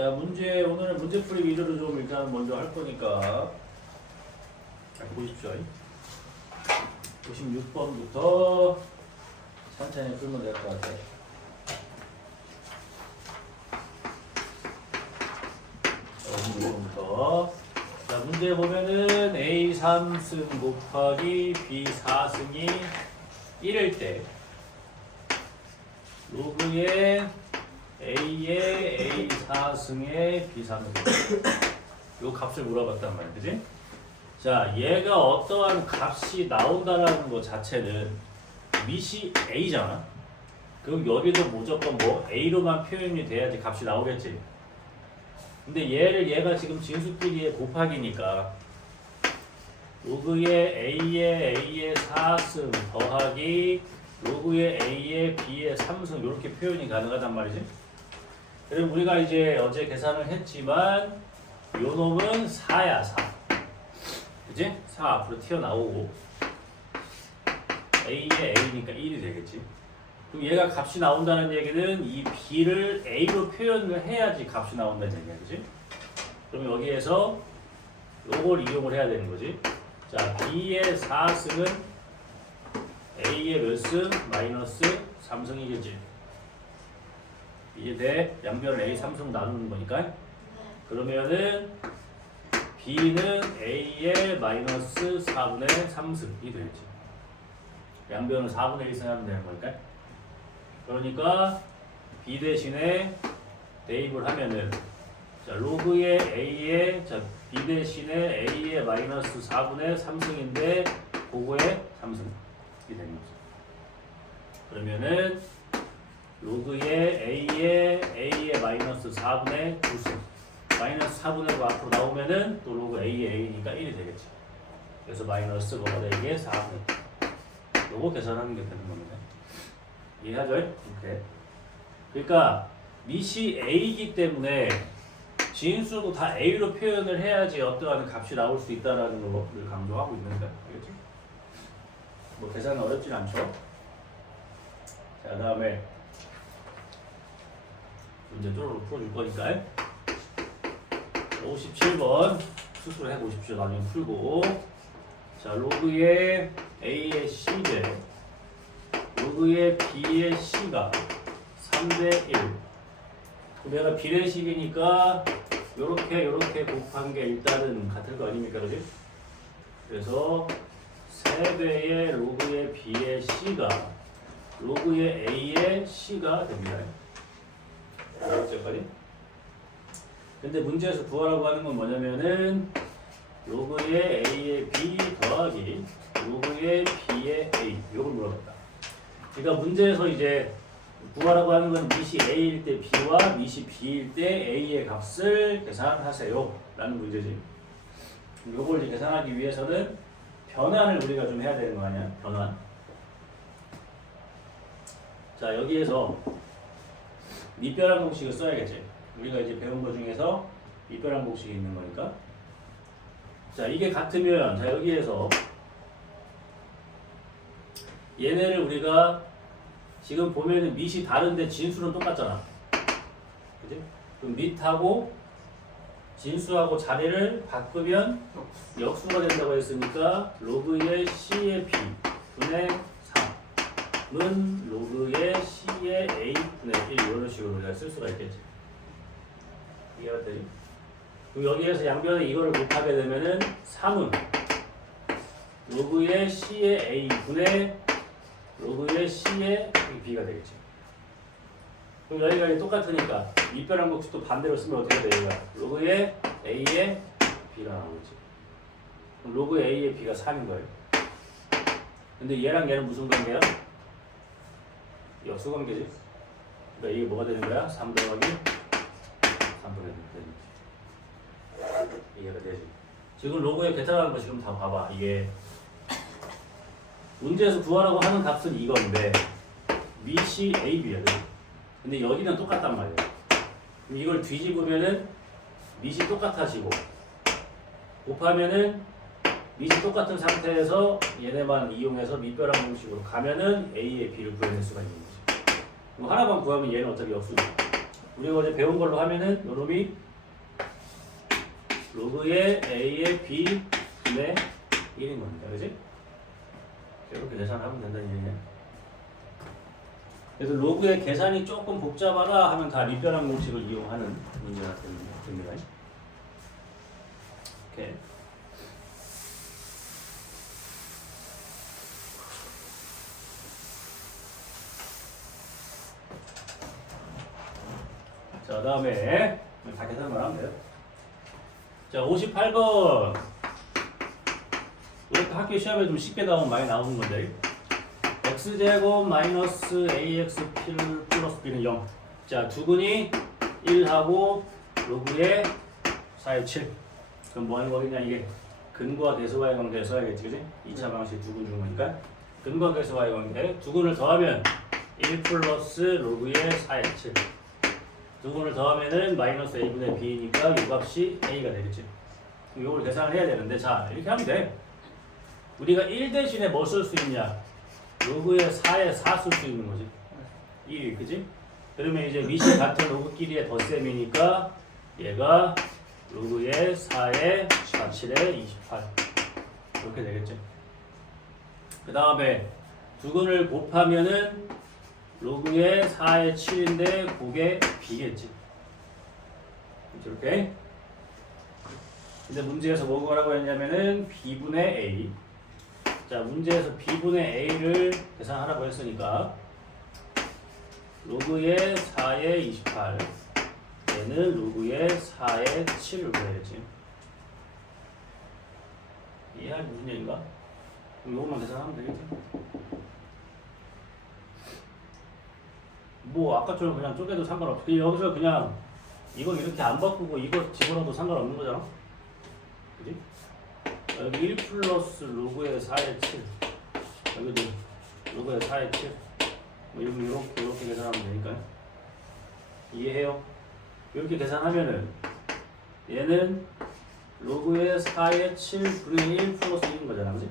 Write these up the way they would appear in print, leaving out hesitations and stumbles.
자, 오늘은 문제풀이 위주로 좀 일단 먼저 할 거니까 자, 보십시오. 96번부터 천천히 풀면 될 것 같아요. 자, 문제 보면은 A 3승 곱하기 B 4승이 1일 때 로그의 A의 A 4승의 B 3승 요 값을 물어봤단 말이야, 그지? 자, 얘가 어떠한 값이 나온다라는 것 자체는 밑이 A잖아. 그럼 여기도 무조건 뭐 A로만 표현이 돼야지 값이 나오겠지. 근데 얘가 지금 진수끼리의 곱하기니까 로그의 A의 4승 더하기 로그의 A의 B의 3승 이렇게 표현이 가능하단 말이지. 그럼 우리가 이제 어제 계산을 했지만 요 놈은 4야 4. 그치? 4 앞으로 튀어나오고 A의 A니까 1이 되겠지. 그럼 얘가 값이 나온다는 얘기는 이 B를 A로 표현을 해야지 값이 나온다는 얘기야, 그치? 그럼 여기에서 요걸 이용을 해야 되는 거지. 자, B의 4승은 A의 몇 승? 마이너스 3승이겠지. 이게 돼. 양변을 A 3승 나누는 거니까. 그러면은 B는 A의 마이너스 4분의 3승이 되겠지. 양변을 4분의 1승 하면 되는 거니까. 그러니까 B 대신에 대입을 하면은 자, 로그의 A의 자, B 대신에 A의 마이너스 4분의 3승인데 그거의 3승이 되는 거죠. 그러면은 로그의 A의 마이너스 4분의 2승 마이너스 4분의 9 앞으로 나오면은 또 로그 A의 A니까 1이 되겠지. 그래서 마이너스 뭐가 되게 4분의 요거 계산하는 게 되는 겁니다. 이해하죠? 이렇게. 그러니까 밑이 A이기 때문에 진수도 다 A로 표현을 해야지 어떠한 값이 나올 수 있다는 것을 강조하고 있는 거야. 알겠지? 뭐 계산은 어렵진 않죠. 자, 다음에 문제 쪼르륵 풀어줄 거니까 57번 수술을 해보십시오. 나중에 풀고 자, 로그의 A의 C제 로그의 B의 C가 3대 1 그럼 얘가 비례식이니까 요렇게 곱한 게 일단은 같을 거 아닙니까? 그지? 그래서 3배의 로그의 B의 C가 로그의 A의 C가 됩니다. 여기까지. 근데 문제에서 구하라고 하는 건 뭐냐면은 로그의 A의 B 더하기 로그의 B의 A 요걸 물어봤다. 그러니까 문제에서 이제 구하라고 하는 건 밑이 A일 때 B와 밑이 B일 때 A의 값을 계산하세요 라는 문제지. 요걸 이제 계산하기 위해서는 변환을 우리가 좀 해야 되는 거 아니야? 변환. 자, 여기에서 밑변환 공식을 써야겠지. 우리가 이제 배운 것 중에서 밑변환 공식이 있는 거니까. 자, 이게 같으면 자, 여기에서 얘네를 우리가 지금 보면은 밑이 다른데 진수는 똑같잖아. 그지? 그럼 밑하고 진수하고 자리를 바꾸면 역수가 된다고 했으니까 로그의 C의 B 분의 3은 로그의 C의 A 분의 1 이런 식으로 우리가 쓸 수가 있겠지. 이해가 되지? 그럼 여기에서 양변에 이거를 곱하게 되면은 3은 로그의 C의 A 분의 로그의 C의 B가 되겠지. 그럼 여기가 똑같으니까 밑변환 공식도 반대로 쓰면 어떻게 돼요? 로그의 A의 B가 나오겠지. 그럼 로그의 A의 B가 3인 거예요. 근데 얘랑 얘는 무슨 관계야? 역수 관계지. 그러니까 이게 뭐가 되는 거야? 3 더하기 3분의 1 되는 거지. 이해가 되지. 지금 로그에 계산하는 거 지금 다 봐봐. 이게 문제에서 구하라고 하는 값은 이건데 밑이 AB야. 근데 여기는 똑같단 말이야. 그럼 이걸 뒤집으면은 밑이 똑같아지고 곱하면은 밑이 똑같은 상태에서 얘네만 이용해서 밑변환 공식으로 가면은 A의 B를 구해낼 수가 있는 거지. 그럼 하나만 구하면 얘는 어차피 역수죠. 우리가 어제 배운 걸로 하면은 요놈이 로그의 A의 B분의 1인 겁니다. 그지? 이렇게 계산하면 된다는 얘기냐. 그래서 로그의 계산이 조금 복잡하다 하면 다 밑변환 공식을 이용하는 문제가 됩니다. 오케이. 자, 다음에 다 계산만 하면 돼요. 자, 58번. 이렇게 학교 시험에 좀 쉽게 나오면 많이 나오는 건데. x제곱 마이너스 ax 플러스 b는 0. 자, 두근이 1하고 로그의 4의 7. 그럼 뭐 하는 거겠냐, 이게. 근과 계수와의 관계를 써야겠지, 그지? 2차 방식 두근 준 거니까. 근과 계수와의 관계. 두근을 더하면 1 플러스 로그의 4의 7. 두근을 더하면은 마이너스 a분의 b니까 이 값이 a가 되겠지. 그럼 이걸 계산을 해야 되는데, 자, 이렇게 하면 돼. 우리가 1 대신에 뭐 쓸 수 있냐? 로그의 4에 4 쓸 수 있는 거지. 1, 그지? 그러면 이제 밑이 같은 로그끼리의 덧셈이니까 얘가 로그의 4에 4, 7에 28 이렇게 되겠죠. 그 다음에 두근을 곱하면은 로그의 4의 7인데 그게 b겠지. 이렇게. 근데 문제에서 뭐라고 했냐면은 b분의 a. 자, 문제에서 b분의 a를 계산하라고 했으니까 로그의 4의 28 얘는 로그의 4의 7을 구해야지. 이해할 무슨 얘기인가? 그럼 이것만 계산하면 되겠지. 뭐 아까처럼 그냥 쪼개도 상관없고 여기서 그냥 이걸 이렇게 안 바꾸고 이거 집어넣어도 상관없는 거잖아. 그지? 여기 1 플러스 로그의 4의 7 여기도 로그의 4의 7 뭐 이렇게 계산하면 되니까요. 이해해요? 이렇게 계산하면은 얘는 로그의 4의 7분의 1 플러스 1인 거잖아, 그지?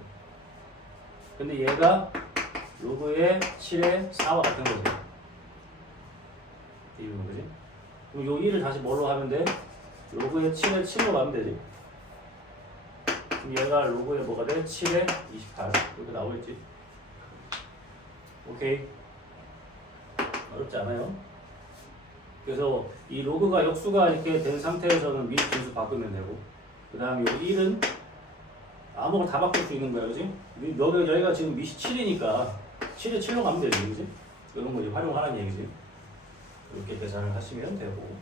근데 얘가 로그의 7의 4와 같은 거지. 이런 거지? 그럼 요 1을 다시 뭘로 하면 돼? 로그의 7의 7로 가면 되지. 그럼 얘가 로그의 뭐가 돼? 7의 28 이렇게 나오겠지. 오케이. 어렵지 않아요? 그래서 이 로그가 역수가 이렇게 된 상태에서는 밑 분수 바꾸면 되고 그 다음에 요 1은 아무거나 다 바꿀 수 있는 거야, 그지? 여기가 지금 밑이 7이니까 7에 7로 가면 되지, 그지? 이런 거 이제 활용하라는 얘기지. 이렇게 계산을 하시면 되고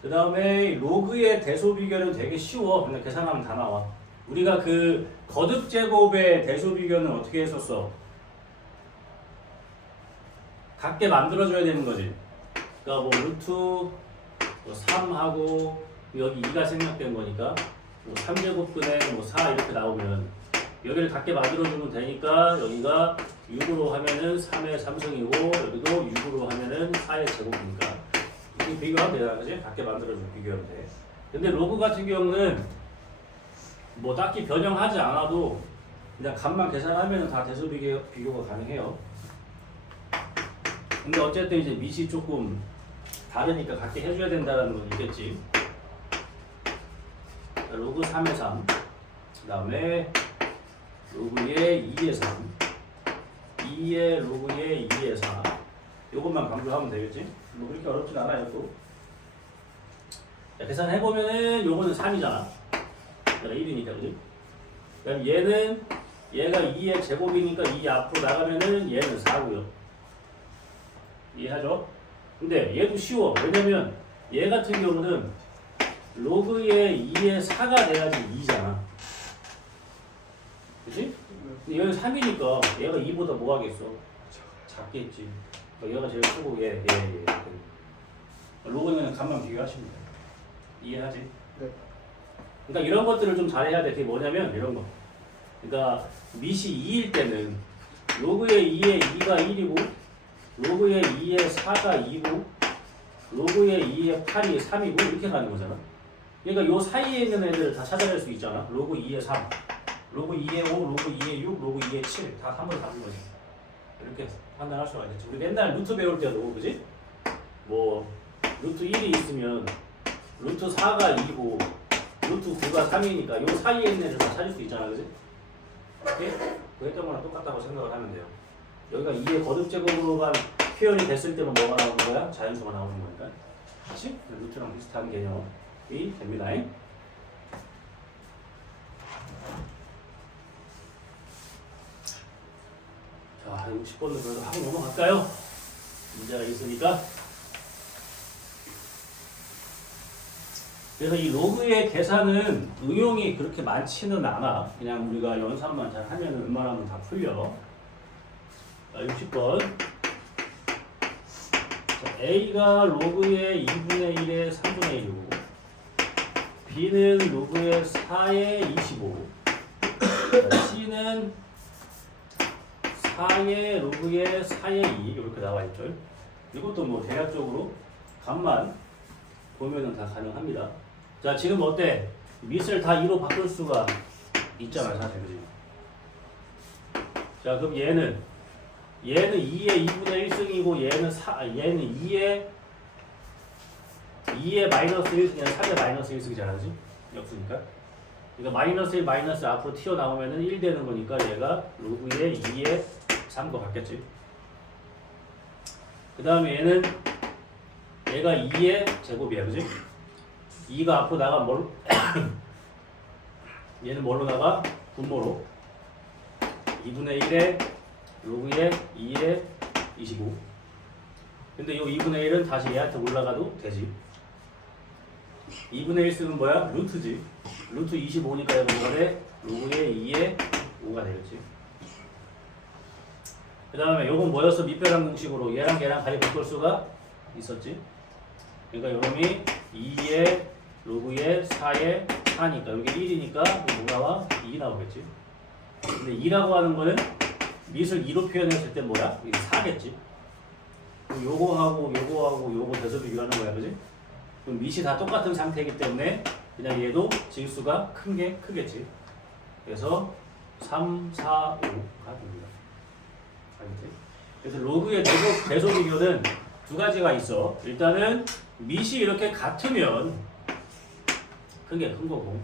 그 다음에 로그의 대소 비교는 되게 쉬워. 그냥 계산하면 다 나와. 우리가 그 거듭 제곱의 대소 비교는 어떻게 했었어? 같게 만들어줘야 되는 거지. 그러니까 뭐 루트 뭐 3하고 여기 2가 생략된 거니까 뭐 3제곱분의 뭐 4 이렇게 나오면 여기를 같게 만들어주면 되니까 여기가 6으로 하면은 3의 3승이고 여기도 6으로 하면은 4의 제곱이니까 이렇게 비교하면 되잖아, 그지? 같게 만들어주면 비교하면 돼. 근데 로그 같은 경우는 뭐 딱히 변형하지 않아도 그냥 값만 계산하면 다 대소 비교가 가능해요. 근데 어쨌든 이제 밑이 조금 다르니까 같게 해줘야 된다는 건 있겠지. 로그 3의 3, 그 다음에 로그의 2의 3, 2의 로그의 2의 4 요것만 강조하면 되겠지? 뭐 그렇게 어렵진 않아요 또. 자, 계산해보면은 요거는 3이잖아. 얘가 1이니까, 그지? 그럼 얘가 2의 제곱이니까 2 앞으로 나가면은 얘는 4고요. 이해하죠? 근데 얘도 쉬워. 왜냐면 얘 같은 경우는 로그의 2의 4가 돼야지 2잖아. 그치? 근데 얘는 3이니까 얘가 2보다 뭐 하겠어? 작겠지. 그러니까 얘가 제일 크고 얘. 로그는 그냥 값만 비교하시면 돼. 이해하지? 네. 그러니까 이런 것들을 좀 잘해야 돼. 그게 뭐냐면 이런 거. 그러니까 밑이 2일 때는 로그의 2의 2가 1이고 로그의 2의 4가 2고 로그의 2의 8이 3이고 이렇게 가는 거잖아. 그러니까 요 사이에 있는 애들을 다 찾아낼 수 있잖아. 로그 2의 3, 로그 2의 5, 로그 2의 6, 로그 2의 7 다 한 번에 다 준 거지. 이렇게 판단할 수가 있겠지. 우리 맨날 루트 배울 때도 그지? 뭐 루트 1이 있으면 루트 4가 2고 루트 9가 3이니까 요 사이에 있는 애를 다 찾을 수 있잖아, 그지? 오케이? 그 했던 거랑 똑같다고 생각을 하면 돼요. 여기가 2의 거듭 제곱으로만 표현이 됐을 때는 뭐가 나오는 거야? 자연수가 나오는 거니까. 그치? 루트랑 비슷한 개념이 됩니다. 자, 60번도 그래도 하고 넘어갈까요? 문제가 있으니까. 그래서 이 로그의 계산은 응용이 그렇게 많지는 않아. 그냥 우리가 연산만 잘 하면 웬만하면 다 풀려. 자, 60번. 자, A가 로그의 2분의 1의 3분의 1이고 B는 로그의 4의 25. 자, C는 4의 로그의 4의 2 이렇게 나와 있죠. 이것도 뭐 대략적으로 값만 보면은 다 가능합니다. 자, 지금 어때? 밑을 다 2로 바꿀 수가 있잖아, 사실, 그지? 자, 그럼 얘는 2의 2분의 1승이고 얘는 2의 마이너스 1승이 아니라 3의 마이너스 1승이잖아, 그지? 역수니까. 그러니까 마이너스 1 마이너스 앞으로 튀어나오면은 1 되는 거니까 얘가 로그의 2의 3거 같겠지. 그 다음에 얘가 2의 제곱이야, 그지? 2가 앞으로 나가 뭘로? 얘는 뭘로 나가? 분모로 2분의 1에 로그의 2의 25. 근데 이 2분의 1은 다시 얘한테 올라가도 되지. 2분의 1 쓰면 뭐야? 루트지. 루트 25니까 얘가 뭐가 돼? 로그의 2의 5가 되겠지. 그 다음에 요건 뭐였어? 밑배랑 공식으로 얘랑 같이 바꿀 수가 있었지. 그러니까 요놈이 2의 로그의 4의 4니까 여기 1이니까 뭐 나와? 2 나오겠지. 근데 2라고 하는 거는 밑을 2로 표현했을 때 뭐야? 이게 4겠지. 요거하고 요거 대서 비교하는 거야, 그지? 그럼 밑이 다 똑같은 상태이기 때문에 그냥 얘도 질수가 큰 게 크겠지. 그래서 3, 4, 5가 됩니다. 알겠지? 그래서 로그의 대소 비교는 두 가지가 있어. 일단은 밑이 이렇게 같으면 큰 게 큰 거고,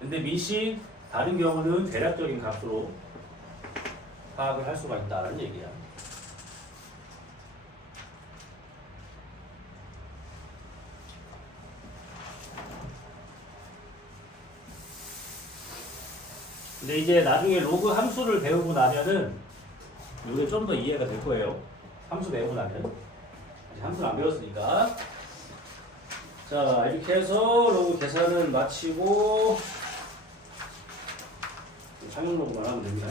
근데 밑이 다른 경우는 대략적인 값으로 파악을 할 수가 있다는 얘기야. 근데 이제 나중에 로그 함수를 배우고 나면은 이게 좀 더 이해가 될 거예요. 함수 배우고 나면. 아직 함수를 안 배웠으니까. 자, 이렇게 해서 로그 계산을 마치고 상용 로그만 하면 됩니다.